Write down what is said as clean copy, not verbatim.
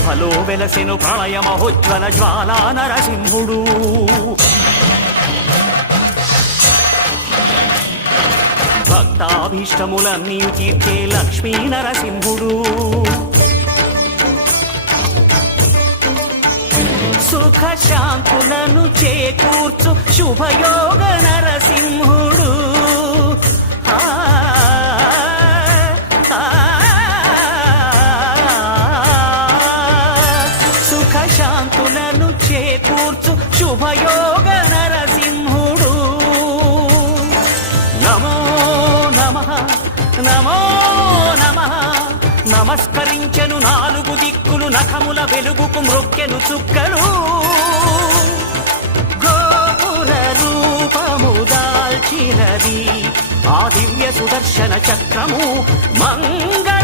గుహలో వెలసెను ప్రళయ మహోజ్వల జ్వాలా నరసింహుడు. భక్తాభీష్టములన్నీ తీర్చే లక్ష్మీ నరసింహుడు. సుఖ శాంతులను చేకూర్చు శుభయోగ నరసింహుడు. సుఖ శాంతులను చేకూర్చు శుభయోగ నరసింహుడు. నమో నమః నమో నమః నమస్కరించెను నాలుగు దిక్కులు నఖముల వెలుగుకు మ్రొక్కెను చుక్కలు. గోపుర రూపము దాల్చినది ఆ దివ్య సుదర్శన చక్రము మంగళ